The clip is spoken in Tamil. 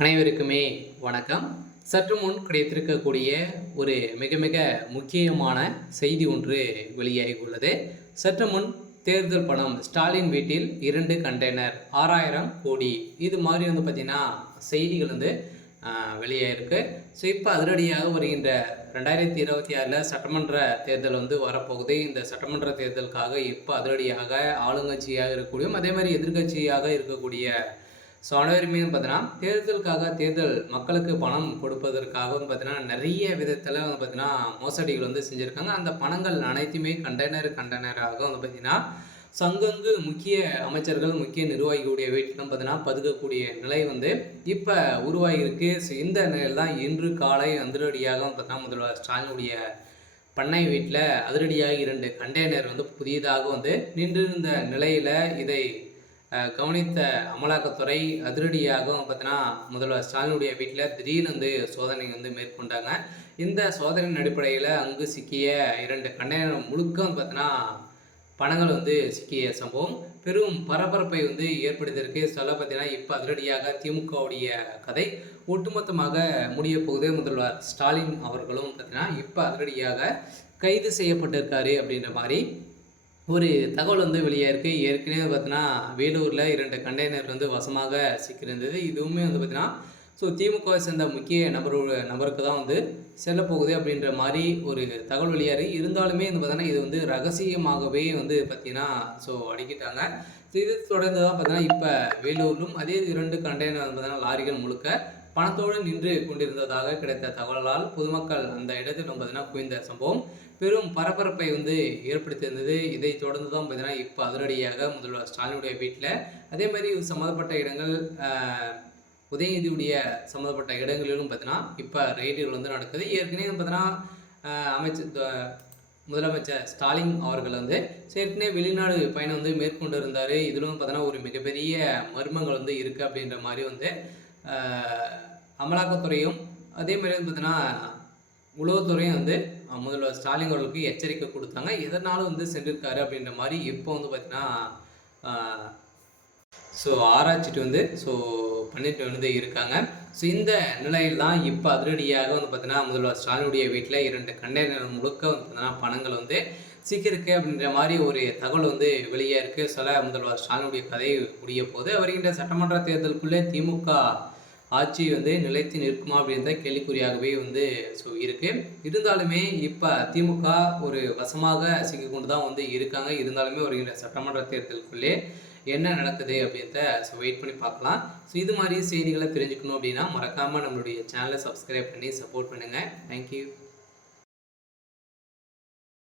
அனைவருக்குமே வணக்கம். சற்று முன் கிடைத்திருக்கக்கூடிய ஒரு மிக மிக முக்கியமான செய்தி ஒன்று வெளியாகி உள்ளது. சற்று முன் தேர்தல் பணம் ஸ்டாலின் வீட்டில் 2 கண்டெய்னர் 6000 கோடி இது மாதிரி பார்த்தீங்கன்னா செய்திகள் வெளியாயிருக்கு. ஸோ இப்போ அதிரடியாக வருகின்ற 2026 சட்டமன்ற தேர்தல் வரப்போகுது. இந்த சட்டமன்ற தேர்தலுக்காக இப்போ அதிரடியாக ஆளுங்கட்சியாக இருக்கக்கூடியும் அதே மாதிரி எதிர்கட்சியாக இருக்கக்கூடிய ஸோ அனைவருமே பார்த்தீங்கன்னா தேர்தலுக்காக தேர்தல் மக்களுக்கு பணம் கொடுப்பதற்காகவும் பார்த்தீங்கன்னா நிறைய விதத்தில் பார்த்தீங்கன்னா மோசடிகள் செஞ்சுருக்காங்க. அந்த பணங்கள் அனைத்துமே கண்டெய்னராக பார்த்தீங்கன்னா சங்கங்கு முக்கிய அமைச்சர்கள் முக்கிய நிர்வாகிகளுடைய வீட்டிலும் பார்த்தீங்கன்னா பதுக்கக்கூடிய நிலை இப்போ உருவாகியிருக்கு. ஸோ இந்த நிலையில் தான் இன்று காலை அதிரடியாக பார்த்தீங்கன்னா முதல்வர் ஸ்டாலினுடைய பண்ணை வீட்டில் அதிரடியாக 2 கண்டெய்னர் புதியதாக நின்றிருந்த நிலையில் இதை கவனித்த அமலாக்கத்துறை அதிரடியாக பார்த்தீங்கன்னா முதல்வர் ஸ்டாலினுடைய வீட்டில் திடீர்னு சோதனை மேற்கொண்டாங்க. இந்த சோதனையின் அடிப்படையில் அங்கு சிக்கிய 2 கண்டெய்னர் முழுக்க பார்த்தீங்கன்னா பணங்கள் சிக்கிய சம்பவம் பெரும் பரபரப்பை ஏற்படுத்தியிருக்கு. சொல்ல பார்த்தீங்கன்னா இப்போ அதிரடியாக திமுகவுடைய கதை ஒட்டுமொத்தமாக முடிய போகுது. முதல்வர் ஸ்டாலின் அவர்களும் பார்த்தீங்கன்னா இப்போ அதிரடியாக கைது செய்யப்பட்டிருக்காரு அப்படின்ற மாதிரி ஒரு தகவல் வெளியாயிருக்கு. ஏற்கனவே பார்த்தீங்கன்னா வேலூரில் 2 கண்டெய்னர் வசமாக சிக்கியிருந்தது. இதுவுமே பார்த்தீங்கன்னா ஸோ திமுகவை சேர்ந்த முக்கிய நபருக்கு தான் செல்லப்போகுது அப்படின்ற மாதிரி ஒரு தகவல் வெளியாகி இருந்தாலுமே பார்த்தீங்கன்னா இது ரகசியமாகவே பார்த்தீங்கன்னா ஸோ அடிக்கிட்டாங்க. ஸோ இது தொடர்ந்து தான் பார்த்தீங்கன்னா இப்போ வேலூரிலும் அதே 2 கண்டெய்னர் பார்த்தீங்கன்னா லாரிகள் முழுக்க பணத்தோடு நின்று கொண்டிருந்ததாக கிடைத்த தகவலால் பொதுமக்கள் அந்த இடத்தில் பார்த்தீங்கன்னா குவிந்த சம்பவம் பெரும் பரபரப்பை ஏற்படுத்தியிருந்தது. இதை தொடர்ந்து தான் பார்த்தீங்கன்னா இப்போ அதிரடியாக முதல்வர் ஸ்டாலினுடைய வீட்டில் அதே மாதிரி சம்மந்தப்பட்ட இடங்கள் உதயநிதியுடைய சம்மந்தப்பட்ட இடங்களிலும் பார்த்தீங்கன்னா இப்போ ரெய்டுகள் நடக்குது. ஏற்கனவே பார்த்தீங்கன்னா முதலமைச்சர் ஸ்டாலின் அவர்கள் ஏற்கனவே வெளிநாடு பயணம் மேற்கொண்டு இருந்தார். இதிலும் பார்த்தீங்கன்னா ஒரு மிகப்பெரிய மர்மங்கள் இருக்குது அப்படின்ற மாதிரி அமலாக்கத்துறையும் அதே மாதிரி பார்த்தீங்கன்னா உளவுத்துறையும் முதல்வர் ஸ்டாலின் அவர்களுக்கு எச்சரிக்கை கொடுத்தாங்க. எதனாலும் சென்றிருக்காரு அப்படின்ற மாதிரி இப்போ பார்த்தீங்கன்னா ஸோ ஆராய்ச்சிட்டு ஸோ பண்ணிட்டு இருக்காங்க. ஸோ இந்த நிலையில் தான் இப்போ அதிரடியாக பார்த்தீங்கன்னா முதல்வர் ஸ்டாலினுடைய வீட்டில் 2 கண்டெய்னர் முழுக்க பார்த்தீங்கன்னா பணங்கள் சிக்கிருக்கு அப்படின்ற மாதிரி ஒரு தகவல் வெளியே இருக்குது. சொல்ல முதல்வர் ஸ்டாலினுடைய கதை முடிய போது வருகின்ற சட்டமன்ற தேர்தலுக்குள்ளே திமுக ஆட்சி நிலைத்து நிற்குமா அப்படின்ற கேள்விக்குறியாகவே ஸோ இருக்குது. இருந்தாலுமே இப்போ திமுக ஒரு வசமாக சிக்கிக்கொண்டு தான் இருக்காங்க. இருந்தாலுமே வருகின்ற சட்டமன்ற தேர்தலுக்குள்ளே என்ன நடக்குது அப்படின்றத ஸோ வெயிட் பண்ணி பார்க்கலாம். ஸோ இது மாதிரி செய்திகளை தெரிஞ்சுக்கணும் அப்படின்னா மறக்காமல் நம்மளுடைய சேனலை சப்ஸ்கிரைப் பண்ணி சப்போர்ட் பண்ணுங்கள். தேங்க்யூ.